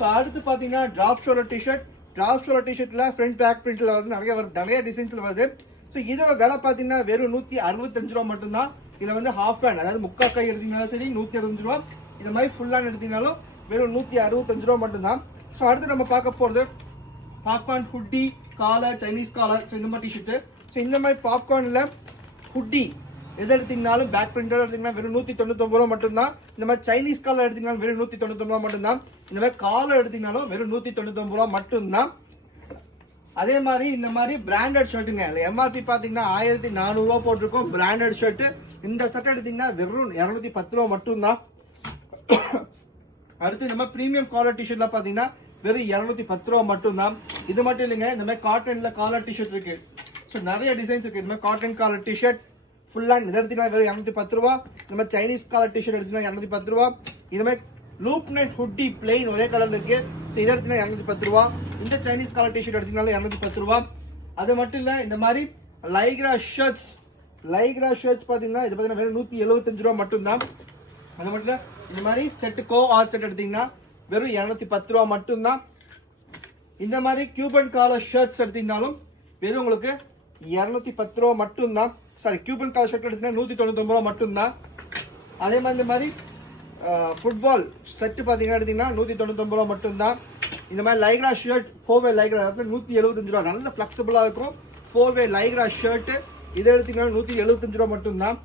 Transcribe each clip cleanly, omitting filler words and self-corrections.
So அடுத்து பார்த்தீங்கன்னா drop shoulder T shirt. Drop shoulder டிஷர்ட்ல ஃப்ரண்ட் பேக் பிரிண்ட்ல வந்து நிறைய டிசைன்ஸ்ல வருது. ஸோ இதோட விலை பார்த்தீங்கன்னா வெறும் 165 ரூபா மட்டும்தான். இதுல வந்து ஹாஃப் ஹேண்ட், அதாவது முக்கா கை எடுத்தீங்கன்னாலும் சரி 165 ரூபா. இந்த மாதிரி ஃபுல் ஹேண்ட் எடுத்தீங்கனாலும் வெறும் 165 ரூபா மட்டும்தான். ஸோ அடுத்து நம்ம பார்க்க போறது popcorn hoodie collar, Chinese collar. So இந்த மாதிரி டிஷர்ட். ஸோ இந்த மாதிரி பாப்கார்ன்ல ஹுட்டி எது எடுத்தீங்கனாலும் பேக் பிரிண்டர் எடுத்தீங்கன்னா வெறும் 199 ரூபா மட்டும்தான். இந்த மாதிரி சைனீஸ் காலர் எடுத்தீங்கன்னா வெறும் 199 ரூபா மட்டும்தான். இந்த மாதிரி காலர் எடுத்தீங்கனாலும் வெறும் 199 ரூபா மட்டும்தான். அதே மாதிரி இந்த மாதிரி பிராண்டட் ஷர்ட்டுங்க, எம்ஆர்பி பாத்தீங்கன்னா 1400 ரூபா போட்டிருக்கோம். பிராண்டட் ஷர்ட் இந்த ஷர்ட் எடுத்தீங்கன்னா வெறும் 210 ரூபா மட்டும்தான். அடுத்து நம்ம பிரீமியம் காலர் டிஷர்ட்ல பாத்தீங்கன்னா வெறும் 210 ரூபா மட்டும்தான். இது மட்டும் இல்லைங்க, இந்த மாதிரி காட்டன்ல காலர் டிஷர்ட் இருக்கு. ஸோ நிறைய டிசைன்ஸ் இருக்கு. இந்த மாதிரி cotton collar T shirt full hand இது எடுத்தீங்கன்னா வெறும் 210 ரூபா. இந்த மாதிரி சைனீஸ் காலர் டிஷர்ட் எடுத்தீங்கன்னா 210 ரூபா. இந்த மாதிரி லூப் நெட் ஹுட்டி பிளெயின் ஒரே கலர்ல இருக்கு. ஸோ இதை எடுத்தீங்கன்னா 210 ரூபா. இந்த சைனீஸ் காலர் டிஷர்ட் எடுத்தீங்கனாலும் 210 ரூபா. அது மட்டும் இல்ல, இந்த மாதிரி லைக்ரா ஷர்ட்ஸ் பாத்தீங்கன்னா இது பாத்தீங்கன்னா வெறும் 175 ரூபா மட்டும்தான். அது மட்டும் இல்ல, இந்த மாதிரி செட் கோ ஆர் செட் எடுத்தீங்கன்னா வெறும் 210 ரூபா மட்டும்தான். இந்த மாதிரி கியூபன் காலர் ஷர்ட்ஸ் எடுத்தீங்கன்னாலும் வெறும் உங்களுக்கு 210 ரூபா மட்டும்தான். சாரி, கியூபன் காலர் ஷர்ட் எடுத்தீங்கன்னா 199 ரூபா மட்டும்தான். அதே மாதிரி இந்த மாதிரி ஃபுட்பால் செட்டு பாத்தீங்கன்னா எடுத்தீங்கன்னா 199 ரூபா மட்டும்தான். இந்த மாதிரி லைக்ரா ஷர்ட் 4-வே லைக்ரா 175 ரூபா, நல்ல பிளெக்சிபிளா இருக்கும். 4-வே லைக்ரா ஷர்ட் இதை எடுத்தீங்கன்னா 175 ரூபா மட்டும்தான்.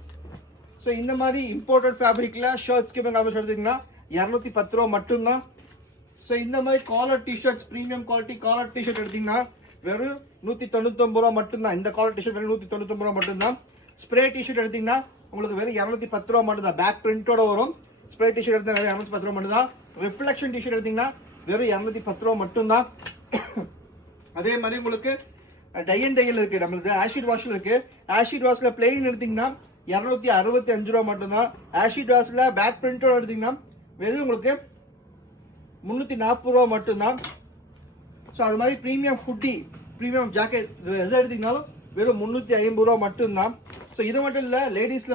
ஸோ இந்த மாதிரி இம்போர்ட்டட் ஃபேப்ரிக்ல ஷர்ட்ஸ் கியூபன் காலர் ஷர்ட் எடுத்தீங்கன்னா 210 ரூபா மட்டும்தான். ஸோ இந்த மாதிரி collar T shirts premium quality collar T shirt எடுத்தீங்கன்னா வெறும் 199 ரூபா மட்டும்தான். இந்த காலர் டிஷர்ட் வெறும் 199 ரூபா மட்டும்தான். ஸ்ப்ரே டிஷர்ட் எடுத்தீங்கன்னா உங்களுக்கு வெறும் 210 ரூபா மட்டும்தான். பேக் பிரிண்டோட வரும். ஸ்ப்ரே டிஷர்ட் எடுத்தா வெறும் 210 ரூபா மட்டும்தான். ரிஃப்ளெக்ஷன் டிஷர்ட் எடுத்தீங்கன்னா வெறும் 210 ரூபா மட்டும்தான். அதே மாதிரி உங்களுக்கு டை அண்ட் டையில் இருக்கு, நம்மளுக்கு ஆசிட் வாஷ்ல இருக்கு. ஆசிட் வாஷ்ல பிளெயின் எடுத்தீங்கன்னா 265 ரூபா மட்டும்தான். ஆசிட் வாஷ்ல பேக் பிரிண்டோட எடுத்தீங்கன்னா வெறும் உங்களுக்கு 340 ரூபா மட்டும்தான். ஸோ அது மாதிரி ப்ரீமியம் ஹுட்டி ப்ரீமியம் ஜாக்கெட் எது எடுத்தீங்கனாலும் வெறும் 350 ரூபா மட்டும்தான். ஸோ இது மட்டும் இல்லை, லேடிஸ்ல